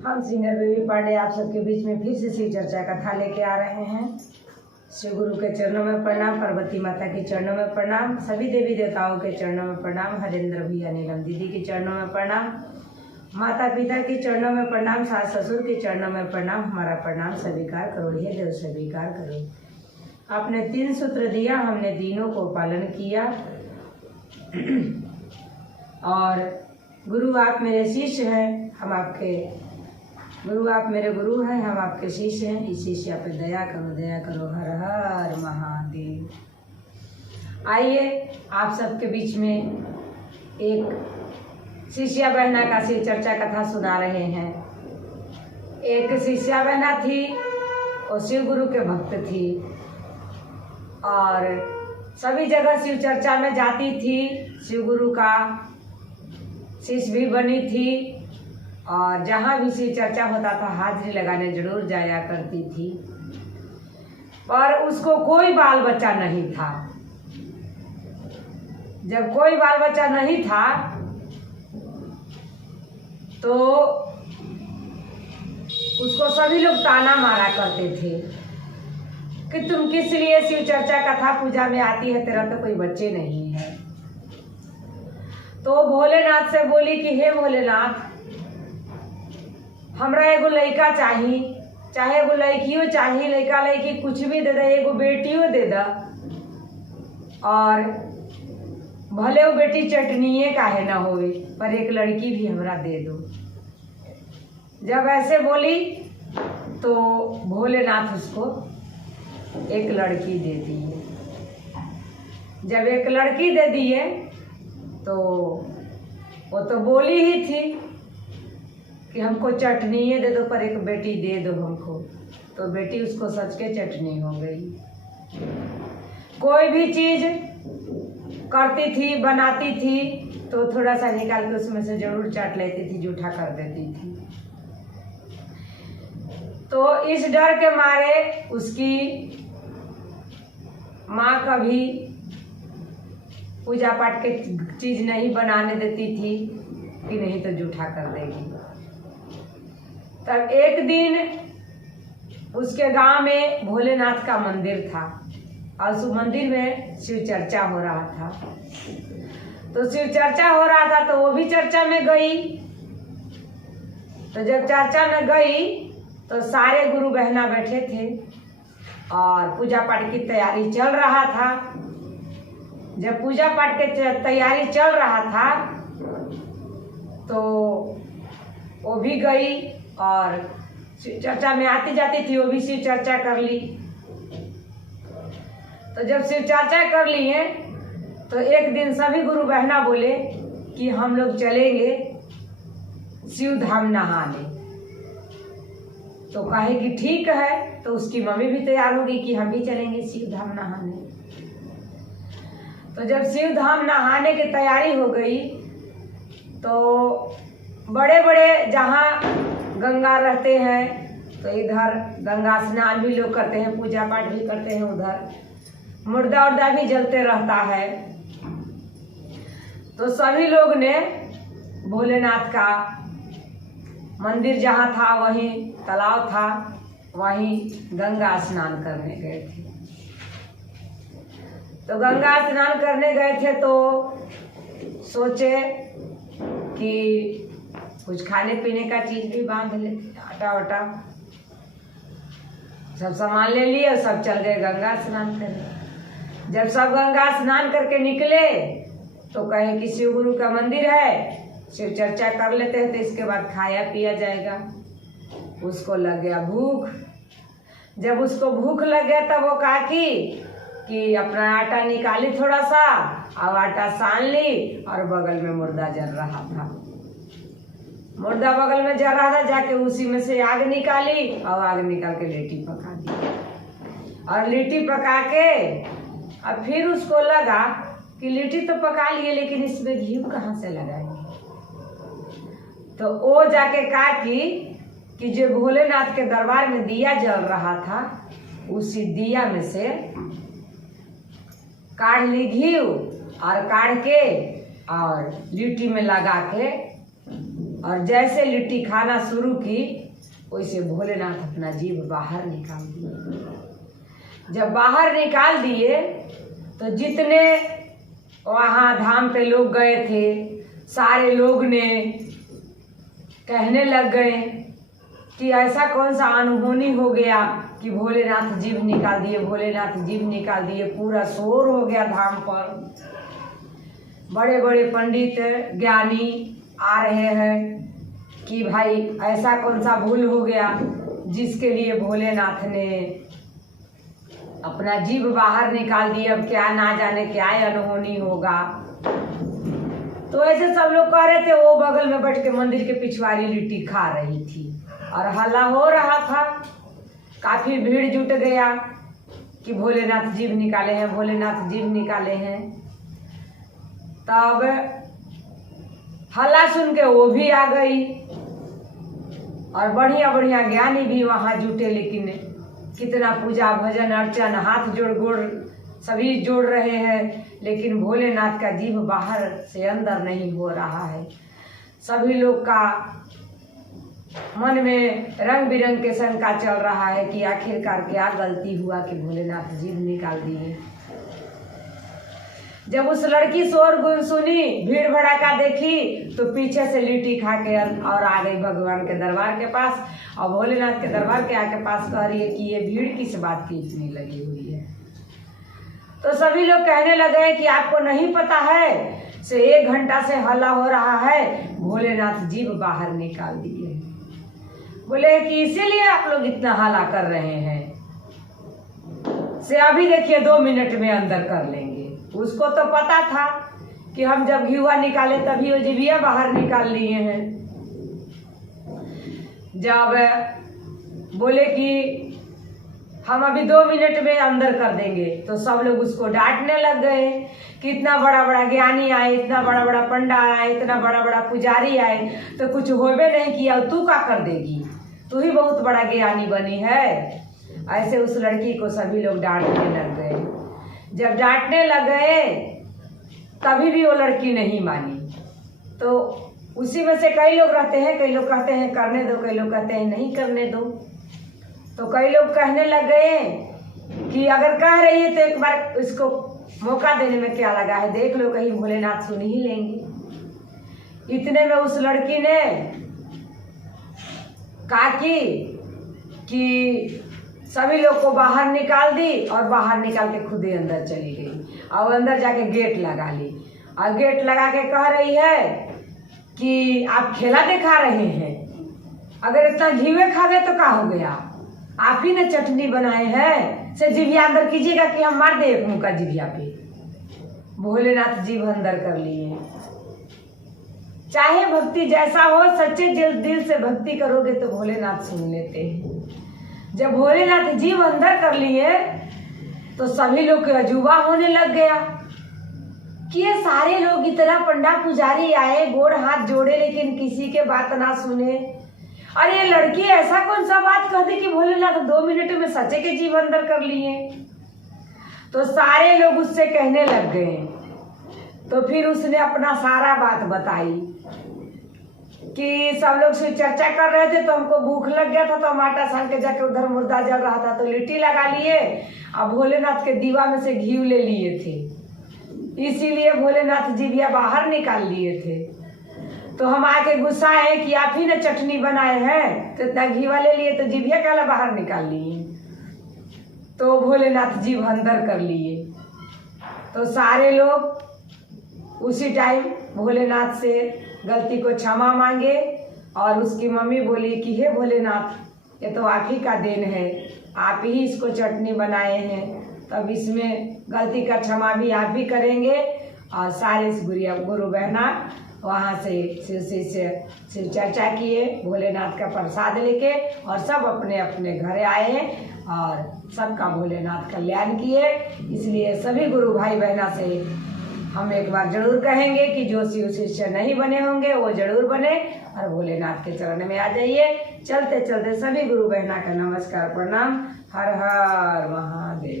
हम singer baby Pandey आप सबके बीच में फिर से शिव चर्चा कथा लेके आ रहे हैं। शिव गुरु के चरणों में प्रणाम, पार्वती माता के चरणों में प्रणाम, सभी देवी देवताओं के चरणों में प्रणाम, हरेंद्र भैया नीलम दीदी के चरणों में प्रणाम, माता पिता के चरणों में प्रणाम, सास ससुर के चरणों में प्रणाम। हमारा प्रणाम स्वीकार करो, हे देव स्वीकार करो। आपने 3 सूत्र दिया, हमने तीनों को पालन किया। और गुरु आप मेरे शिष्य हैं, हम आपके गुरु, आप मेरे गुरु हैं, हम आपके शिष्य हैं। इस शिष्य पे दया करो। हर हर महादेव। आइए आप सबके बीच में एक शिष्या बहना का शिव चर्चा कथा सुना रहे हैं। एक शिष्या बहना थी, वो शिव गुरु के भक्त थी और सभी जगह शिव चर्चा में जाती थी, शिव गुरु का शिष्य भी बनी थी और जहाँ भी शिव चर्चा होता था हाजिरी लगाने जरूर जाया करती थी। पर उसको कोई बाल बच्चा नहीं था। जब कोई बाल बच्चा नहीं था तो उसको सभी लोग ताना मारा करते थे कि तुम किस लिए शिव चर्चा कथा पूजा में आती है, तेरा तो कोई बच्चे नहीं है। तो भोलेनाथ से बोली कि हे भोलेनाथ, हमरा एगो लड़का चाहिए, चाहे एगो लड़कियों चाहिए, लड़का लड़की कुछ भी दे दे, एगो बेटियों दे दे और भले वो बेटी चटनिए काहे ना होवे, पर एक लड़की भी हमरा दे दो। जब ऐसे बोली तो भोलेनाथ उसको एक लड़की दे दिए। जब एक लड़की दे दिए तो वो तो बोली ही थी कि हमको चटनी दे दो, पर एक बेटी दे दो हमको। तो बेटी उसको सच के चटनी हो गई। कोई भी चीज करती थी, बनाती थी तो थोड़ा सा निकाल के उसमें से जरूर चाट लेती थी, जूठा कर देती थी। तो इस डर के मारे उसकी माँ कभी पूजा पाठ के चीज नहीं बनाने देती थी कि नहीं तो जूठा कर देगी। तब एक दिन उसके गांव में भोलेनाथ का मंदिर था और उस मंदिर में शिव चर्चा हो रहा था। तो शिव चर्चा हो रहा था तो वो भी चर्चा में गई। तो जब चर्चा में गई तो सारे गुरु बहना बैठे थे और पूजा पाठ की तैयारी चल रहा था। जब पूजा पाठ की तैयारी चल रहा था तो वो भी गई और शिव चर्चा में आती जाती थी, वो भी शिव चर्चा कर ली। तो जब शिव चर्चा कर ली है तो एक दिन सभी गुरु बहना बोले कि हम लोग चलेंगे शिव धाम नहाने। तो कहे कि ठीक है। तो उसकी मम्मी भी तैयार होगी कि हम भी चलेंगे शिव धाम नहाने। तो जब शिव धाम नहाने की तैयारी हो गई तो बड़े बड़े जहाँ गंगा रहते हैं तो इधर गंगा स्नान भी लोग करते हैं, पूजा पाठ भी करते हैं, उधर मुर्दा उर्दा भी जलते रहता है। तो सभी लोग ने भोलेनाथ का मंदिर जहाँ था, वहीं तालाब था, वहीं गंगा स्नान करने गए थे। तो गंगा स्नान करने गए थे तो सोचे कि कुछ खाने पीने का चीज भी बांध लेते, आटा वाटा सब सामान ले लिए और सब चल गए गंगा स्नान करने। जब सब गंगा स्नान करके निकले तो कहे कि शिव गुरु का मंदिर है, शिव चर्चा कर लेते हैं तो इसके बाद खाया पिया जाएगा। उसको लग गया भूख। जब उसको भूख लग गया तब वो कहा कि अपना आटा निकाली थोड़ा सा और आटा सान ली और बगल में मुर्दा जल रहा था। मुर्दा बगल में जल रहा था, जाके उसी में से आग निकाली और आग निकाल के लिट्टी पका दी। और लिट्टी पका के अब फिर उसको लगा कि लिट्टी तो पका लिए लेकिन इसमें घी कहाँ से लगाएंगे। तो वो जाके कहा कि जो भोलेनाथ के दरबार में दिया जल रहा था उसी दिया में से काढ़ ली घी और काढ़ के और लिट्टी में लगा के और जैसे लिट्टी खाना शुरू की वैसे भोलेनाथ अपना जीभ बाहर निकाल दिए। जब बाहर निकाल दिए तो जितने वहाँ धाम पे लोग गए थे सारे लोग ने कहने लग गए कि ऐसा कौन सा अनहोनी हो गया कि भोलेनाथ जीभ निकाल दिए, भोलेनाथ जीभ निकाल दिए। पूरा शोर हो गया धाम पर। बड़े बड़े पंडित ज्ञानी आ रहे हैं कि भाई ऐसा कौन सा भूल हो गया जिसके लिए भोलेनाथ ने अपना जीभ बाहर निकाल दिया। अब क्या ना जाने क्या अनहोनी होगा। तो ऐसे सब लोग कह रहे थे। वो बगल में बैठ के मंदिर के पिछवाड़ी लिट्टी खा रही थी और हल्ला हो रहा था। काफी भीड़ जुट गया कि भोलेनाथ जीभ निकाले हैं, भोलेनाथ जीभ निकाले हैं। तब हल्ला सुन के वो भी आ गई और बढ़िया बढ़िया ज्ञानी भी वहां जुटे। लेकिन कितना पूजा भजन अर्चन हाथ जोड़ गोड़ सभी जोड़ रहे हैं, लेकिन भोलेनाथ का जीभ बाहर से अंदर नहीं हो रहा है। सभी लोग का मन में रंग बिरंग के शंका चल रहा है कि आखिरकार क्या गलती हुआ कि भोलेनाथ जीभ निकाल दिए। जब उस लड़की शोर गुन सुनी, भीड़ भड़ाका देखी, तो पीछे से लिट्टी खा के और आ गई भगवान के दरबार के पास। और भोलेनाथ के दरबार के आके पास कह रही है कि ये भीड़ किस बात की इतनी लगी हुई है। तो सभी लोग कहने लगे कि आपको नहीं पता है से 1 घंटा से हल्ला हो रहा है, भोलेनाथ जीभ बाहर निकाल दिए। बोले कि इसीलिए आप लोग इतना हल्ला कर रहे हैं से अभी देखिए 2 मिनट में अंदर कर लेंगे। उसको तो पता था कि हम जब घिउआ निकाले तभी वो जीभिया बाहर निकाल लिए हैं। जब बोले कि हम अभी 2 मिनट में अंदर कर देंगे तो सब लोग उसको डांटने लग गए कि इतना बड़ा बड़ा ज्ञानी आए, इतना बड़ा बड़ा पंडा आए, इतना बड़ा बड़ा पुजारी आए तो कुछ होबे नहीं किया, तू क्या कर देगी, तू ही बहुत बड़ा ज्ञानी बनी है। ऐसे उस लड़की को सभी लोग डांटने लग गए। जब डांटने लग गए तभी भी वो लड़की नहीं मानी। तो उसी में से कई लोग रहते हैं, कई लोग कहते हैं करने दो, कई लोग कहते हैं नहीं करने दो। तो कई लोग कहने लग गए कि अगर कह रही है तो एक बार इसको मौका देने में क्या लगा है, देख लो कहीं भोलेनाथ सुन ही लेंगे। इतने में उस लड़की ने कहा कि सभी लोग को बाहर निकाल दी और बाहर निकाल के खुद ही अंदर चली गई और अंदर जाके गेट लगा ली और गेट लगा के कह रही है कि आप खेला दिखा रहे हैं, अगर इतना घीवे खा गए तो क्या हो गया, आप ही ने चटनी बनाए हैं से जीभिया अंदर कीजिएगा कि हम मार दे एक मुंह जीभिया पे। भोलेनाथ जीभ अंदर कर लिए। चाहे भक्ति जैसा हो, सच्चे दिल से भक्ति करोगे तो भोलेनाथ सुन लेते हैं। जब भोलेनाथ जीभ अंदर कर लिए तो सभी लोग के अजूबा होने लग गया कि ये सारे लोग इतना पंडा पुजारी आए, गोड़ हाथ जोड़े, लेकिन किसी के बात ना सुने। और ये लड़की ऐसा कौन सा बात कह दी कि भोलेनाथ 2 मिनट में सच्चे के जीभ अंदर कर लिए। तो सारे लोग उससे कहने लग गए। तो फिर उसने अपना सारा बात बताई कि सब लोग से चर्चा कर रहे थे तो हमको भूख लग गया था तो हम आटा सान के जाके उधर मुर्दा जल रहा था तो लिट्टी लगा लिए और भोलेनाथ के दीवा में से घी ले लिए थे, इसीलिए भोलेनाथ जीभिया बाहर निकाल लिए थे। तो हम आके गुस्सा है कि आप ही ने चटनी बनाए हैं तो इतना घी ले लिए तो जीभिया काला बाहर निकाल लिए। तो भोलेनाथ जीभ अंदर कर लिए। तो सारे लोग उसी टाइम भोलेनाथ से गलती को क्षमा मांगे और उसकी मम्मी बोली कि हे भोलेनाथ, ये तो आप ही का देन है, आप ही इसको चटनी बनाए हैं, तब इसमें गलती का क्षमा भी आप ही करेंगे। और सारे गुरु बहना वहाँ से शिव चर्चा किए, भोलेनाथ का प्रसाद लेके और सब अपने अपने घर आए और सबका भोलेनाथ कल्याण किए। इसलिए सभी गुरु भाई बहना से हम एक बार जरूर कहेंगे कि जो शिव शिष्य नहीं बने होंगे वो जरूर बने और भोलेनाथ के चरण में आ जाइए। चलते चलते सभी गुरु बहना का नमस्कार प्रणाम। हर हर महादेव।